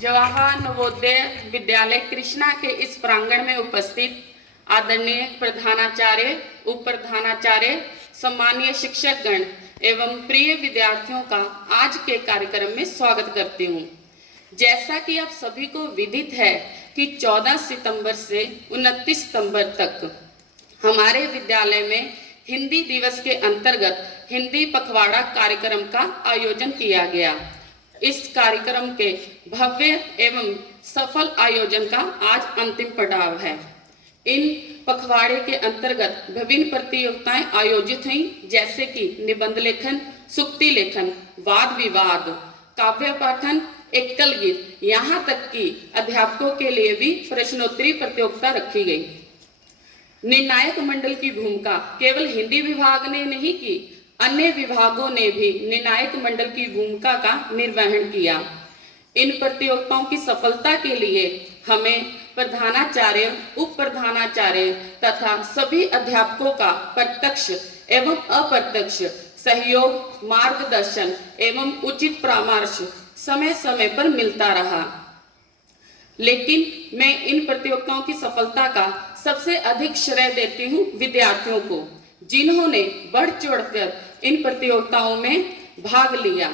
जवाहर नवोदय विद्यालय कृष्णा के इस प्रांगण में उपस्थित आदरणीय प्रधानाचार्य, उप प्रधानाचार्य, सम्मानीय शिक्षकगण एवं प्रिय विद्यार्थियों का आज के कार्यक्रम में स्वागत करती हूँ। जैसा कि आप सभी को विदित है कि 14 सितंबर से 29 सितंबर तक हमारे विद्यालय में हिंदी दिवस के अंतर्गत हिंदी पखवाड़ा कार्यक्रम का आयोजन किया गया। इस कार्यक्रम के भव्य एवं सफल आयोजन का आज अंतिम पड़ाव है। इन पखवाड़े के अंतर्गत विभिन्न प्रतियोगिताएं आयोजित हुई, जैसे कि निबंध लेखन, सूक्ति लेखन, वाद विवाद, काव्य पाठन, एकल गीत, यहाँ तक कि अध्यापकों के लिए भी प्रश्नोत्तरी प्रतियोगिता रखी गई। निर्णायक मंडल की भूमिका केवल हिंदी विभाग ने नहीं की, अन्य विभागों ने भी निर्णायक मंडल की भूमिका का निर्वहन किया। इन प्रतियोगिताओं की सफलता के लिए हमें प्रधानाचार्य, उप प्रधानाचार्य तथा सभी अध्यापकों का प्रत्यक्ष एवं अप्रत्यक्ष सहयोग, मार्गदर्शन एवं उचित परामर्श समय समय पर मिलता रहा। लेकिन मैं इन प्रतियोगिताओं की सफलता का सबसे अधिक श्रेय देती हूँ विद्यार्थियों को, जिन्होंने बढ़ चढ़कर इन प्रतियोगिताओं में भाग लिया।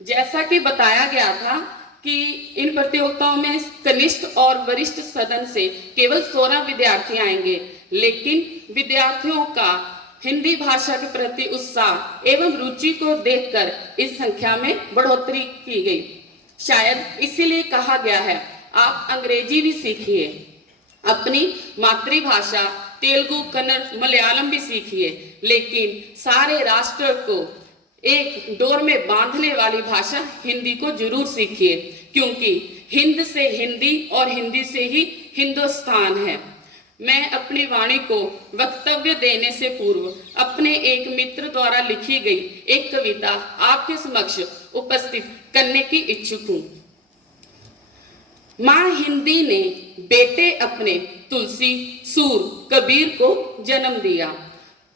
जैसा कि बताया गया था कि इन प्रतियोगिताओं में कनिष्ठ और वरिष्ठ सदन से केवल 16 विद्यार्थी आएंगे, लेकिन विद्यार्थियों का हिंदी भाषा के प्रति उत्साह एवं रुचि को देखकर इस संख्या में बढ़ोतरी की गई। शायद इसीलिए कहा गया है, आप अंग्रेजी भी सीखिए, अपनी मातृभाषा तेलुगु, कन्नड़, मलयालम भी सीखिए, लेकिन सारे राष्ट्र को एक डोर में बांधने वाली भाषा हिंदी को जरूर सीखिए, क्योंकि हिंद से हिंदी और हिंदी से ही हिंदुस्तान है। मैं अपनी वाणी को वक्तव्य देने से पूर्व अपने एक मित्र द्वारा लिखी गई एक कविता आपके समक्ष उपस्थित करने की इच्छुक हूँ। माँ हिंदी ने बेटे अपने तुलसी, सूर, कबीर को जन्म दिया।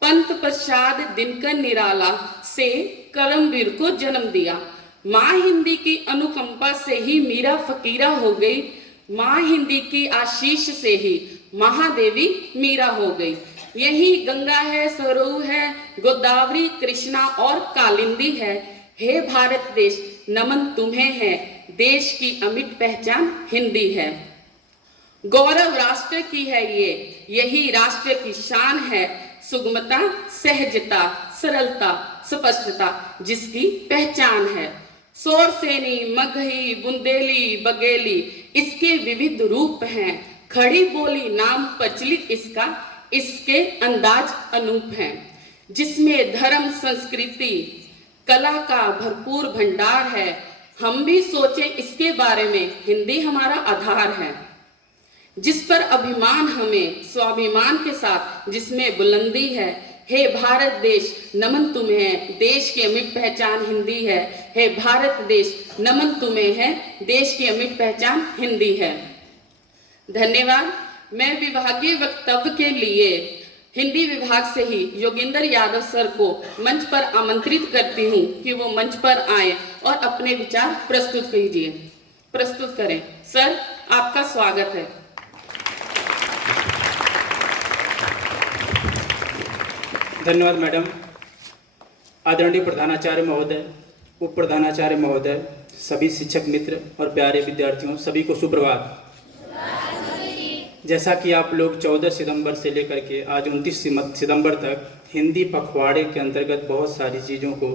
पंत प्रसाद दिनकर निराला से करमवीर को जन्म दिया। माँ हिंदी की अनुकंपा से ही मीरा फकीरा हो गई। माँ हिंदी की आशीष से ही महादेवी मीरा हो गई। यही गंगा है, सरयू है, गोदावरी, कृष्णा और कालिंदी है। हे भारत देश, नमन तुम्हें है, देश की अमिट पहचान हिंदी है। गौरव राष्ट्र की है ये, यही राष्ट्र की शान है। सुगमता, सहजता, सरलता, स्पष्टता जिसकी पहचान है। सोरसेनी, मगही, बुंदेली, बघेली इसके विविध रूप हैं। खड़ी बोली नाम प्रचलित इसका, इसके अंदाज अनूप हैं। जिसमें धर्म, संस्कृति, कला का भरपूर भंडार है। हम भी सोचें इसके बारे में, हिंदी हमारा आधार है, जिस पर अभिमान हमें स्वाभिमान के साथ, जिसमें बुलंदी है। हे भारत देश, नमन तुम्हें है, देश की अमिट पहचान हिंदी है। हे भारत देश, नमन तुम्हें है, देश की अमिट पहचान हिंदी है। धन्यवाद। मैं विभागीय वक्तव्य के लिए हिंदी विभाग से ही योगेंद्र यादव सर को मंच पर आमंत्रित करती हूँ कि वो मंच पर आए और अपने विचार प्रस्तुत करें। सर, आपका स्वागत है। धन्यवाद मैडम। आदरणीय प्रधानाचार्य महोदय, उप प्रधानाचार्य महोदय, सभी शिक्षक मित्र और प्यारे विद्यार्थियों, सभी को सुप्रभात। जैसा कि आप लोग 14 सितंबर से लेकर के आज 29 सितंबर तक हिंदी पखवाड़े के अंतर्गत बहुत सारी चीज़ों को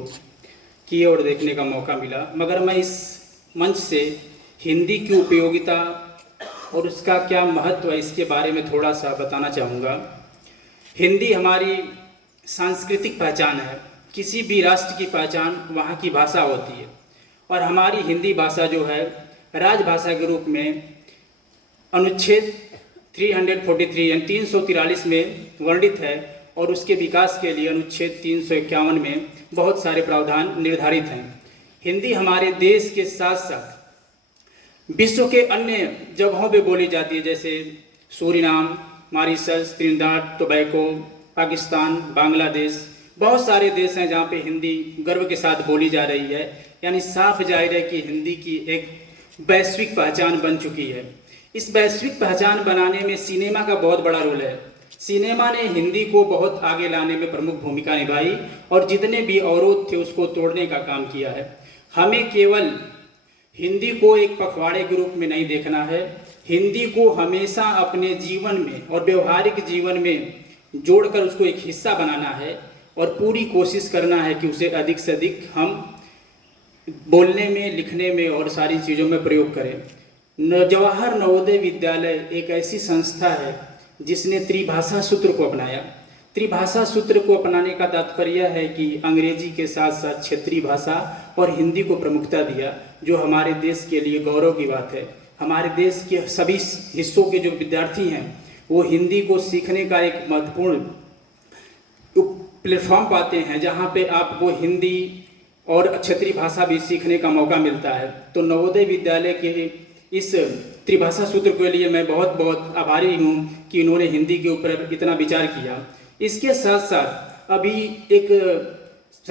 किए और देखने का मौका मिला, मगर मैं इस मंच से हिंदी की उपयोगिता और उसका क्या महत्व है इसके बारे में थोड़ा सा बताना चाहूँगा। हिंदी हमारी सांस्कृतिक पहचान है। किसी भी राष्ट्र की पहचान वहाँ की भाषा होती है, और हमारी हिंदी भाषा जो है राजभाषा के रूप में अनुच्छेद 343 यानी 343 में वर्णित है, और उसके विकास के लिए अनुच्छेद 351 में बहुत सारे प्रावधान निर्धारित हैं। हिंदी हमारे देश के साथ साथ विश्व के अन्य जगहों पे बोली जाती है, जैसे Suriname, Mauritius, Trinidad Tobago, Pakistan, Bangladesh, बहुत सारे देश हैं जहाँ पे हिंदी गर्व के साथ बोली जा रही है। यानी साफ जाहिर है कि हिंदी की एक वैश्विक पहचान बन चुकी है। इस वैश्विक पहचान बनाने में सिनेमा का बहुत बड़ा रोल है। सिनेमा ने हिंदी को बहुत आगे लाने में प्रमुख भूमिका निभाई और जितने भी अवरोध थे उसको तोड़ने का काम किया है। हमें केवल हिंदी को एक पखवाड़े के रूप में नहीं देखना है, हिंदी को हमेशा अपने जीवन में और व्यवहारिक जीवन में जोड़कर उसको एक हिस्सा बनाना है और पूरी कोशिश करना है कि उसे अधिक से अधिक हम बोलने में, लिखने में और सारी चीज़ों में प्रयोग करें। जवाहर नवोदय विद्यालय एक ऐसी संस्था है जिसने त्रिभाषा सूत्र को अपनाया। त्रिभाषा सूत्र को अपनाने का तात्पर्य है कि अंग्रेजी के साथ साथ क्षेत्रीय भाषा और हिंदी को प्रमुखता दिया, जो हमारे देश के लिए गौरव की बात है। हमारे देश के सभी हिस्सों के जो विद्यार्थी हैं वो हिंदी को सीखने का एक महत्वपूर्ण प्लेटफॉर्म पाते हैं, जहाँ पे आपको हिंदी और क्षेत्रीय भाषा भी सीखने का मौका मिलता है। तो नवोदय विद्यालय के इस त्रिभाषा सूत्र के लिए मैं बहुत बहुत आभारी हूँ कि इन्होंने हिंदी के ऊपर इतना विचार किया। इसके साथ साथ अभी एक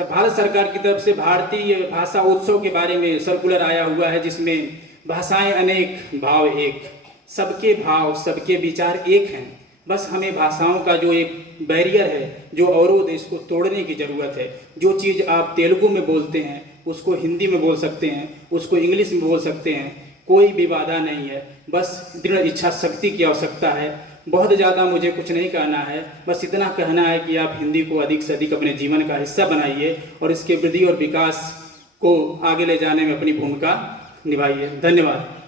भारत सरकार की तरफ से भारतीय भाषा उत्सव के बारे में सर्कुलर आया हुआ है, जिसमें भाषाएं अनेक भाव एक, सबके भाव सबके विचार एक हैं। बस हमें भाषाओं का जो एक बैरियर है, जो अवरोध है, इसको तोड़ने की ज़रूरत है। जो चीज़ आप तेलुगु में बोलते हैं उसको हिंदी में बोल सकते हैं, उसको इंग्लिश में बोल सकते हैं, कोई भी बाधा नहीं है। बस दृढ़ इच्छा शक्ति की आवश्यकता है। बहुत ज़्यादा मुझे कुछ नहीं कहना है, बस इतना कहना है कि आप हिंदी को अधिक से अधिक अपने जीवन का हिस्सा बनाइए और इसके वृद्धि और विकास को आगे ले जाने में अपनी भूमिका निभाइए। धन्यवाद।